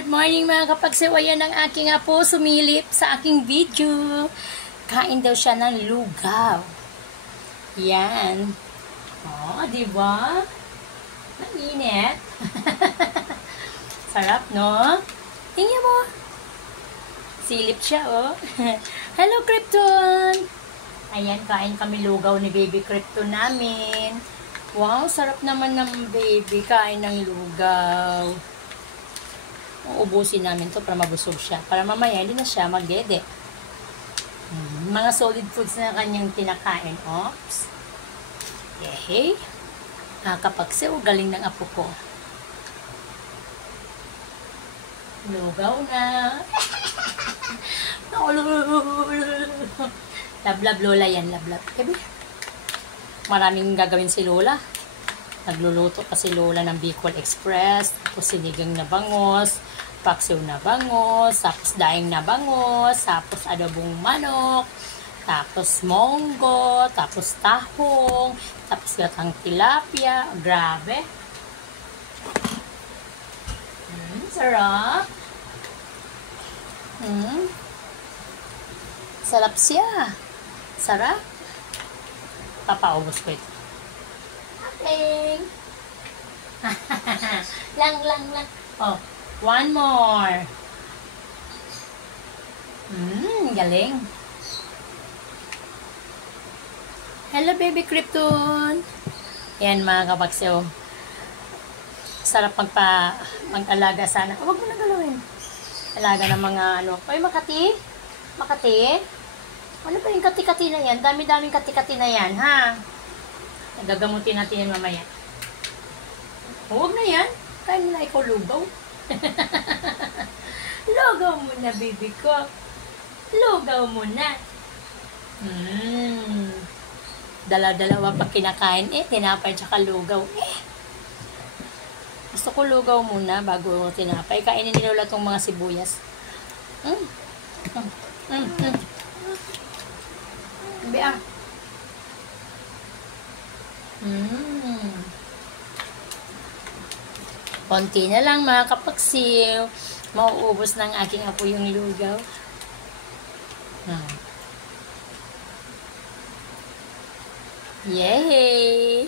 Good morning mga kapagsawayan ng aking apo sumilip sa aking video. Kain daw siya ng lugaw. Yan. Oh, di ba? Mainit. Sarap, no? Tingnan mo. Silip siya, oh. Hello, Krypton! Ayan, kain kami lugaw ni Baby Krypton namin. Wow, sarap naman ng baby. Kain ng lugaw. Uubusin namin to para mabusog siya. Para mamaya hindi na siya magdede. Mga solid foods na kanyang tinakain. Oops. Yehey. Nakakapagsew. Galing ng apo ko. Lugaw na. Lablab lola yan. Lablab. Ebe. Maraming gagawin si Lola. Nagluluto kasi Lola ng Bicol Express, tapos sinigang na bangos, paksiw na bangos, tapos daing na bangos, tapos adobong manok, tapos monggo, tapos tahong, tapos gatang tilapia. Grabe. Sarap. Sarap siya. Sarap. Papaubos ko ito. Okay. lang. Oh, one more. Galing. Hello, Baby Krypton. Yan, mga kapagsew. Sarap mag-alaga sana. Huwag mo na galawin. Alaga ng mga ano. Oy, Makati? Makati? Ano ba yung kati-kati na yan? Dami-daming kati-kati na yan, ha? Gagamutin natin yan mamaya. Huwag na yan. Kaya nila ikaw lugaw. Lugaw mo na, baby ko. Lugaw mo na. Dala-dalawa pa kinakain. Tinapay tsaka lugaw. Gusto ko lugaw muna bago tinapay. Kainin ni Lola tong mga sibuyas. Biya. Konti na lang mga kapagsiw. Mauubos ng aking apo yung lugaw. Yay!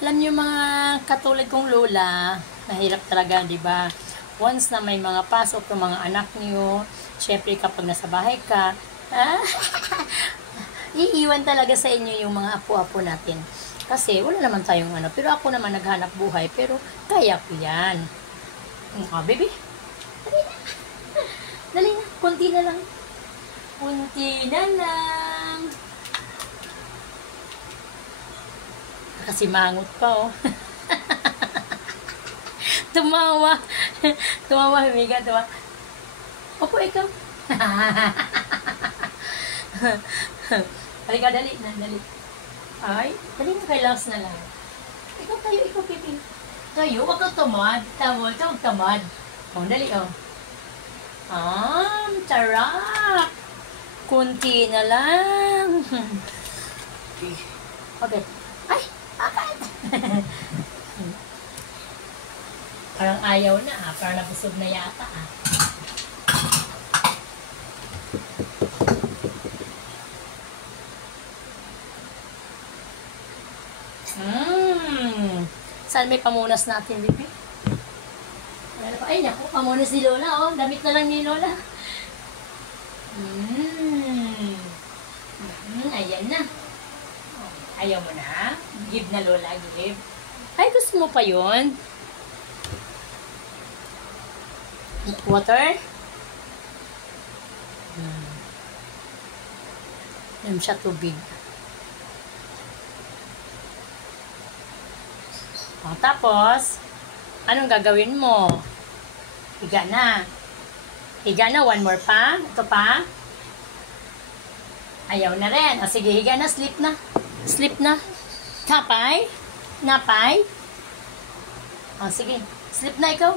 Alam niyo mga katulad kong Lola, nahirap talaga, di ba? Once na may mga pasok yung mga anak niyo, syempre kapag nasa bahay ka, iiwan talaga sa inyo yung mga apo-apo natin. Kasi wala naman tayong ano. Pero ako naman naghanap buhay. Pero kaya ko yan. Baby. Dali na. Dali na. Kunti na lang. Kunti na lang. Kasi mangot pa, oh. Tumawa. Tumawa, Miga. Tumawa. Opo, ikaw. Halika, dali na, dali. Ay, dali na kay Laos na lang. Ikaw tayo, ikaw, Pipi. Tayo, wag kang tamad. Tawag, tamad. Oh, dali, oh. Sarap. Kunti na lang. Okay. Ay, akad. Parang ayaw na, ah. Parang nabusog na yata, ah. Saan may pamunas natin, Bibi? Ay, naku, pamunas ni Lola, oh. Damit na lang ni Lola. Ayan na. Ayaw mo na? Give na, Lola, give. Ay, gusto mo pa yun? Water? Alam siya tubig. Tapos, anong gagawin mo? Higa na. Higa na, one more pa. Ito pa. Ayaw na rin. Sige, higa na, sleep na. Sleep na. Napay? Napay? Sige, sleep na ikaw.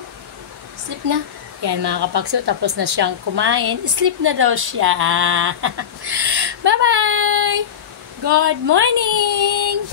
Sleep na. Yan mga kapagso, tapos na siyang kumain. Sleep na daw siya. Bye-bye! Good morning!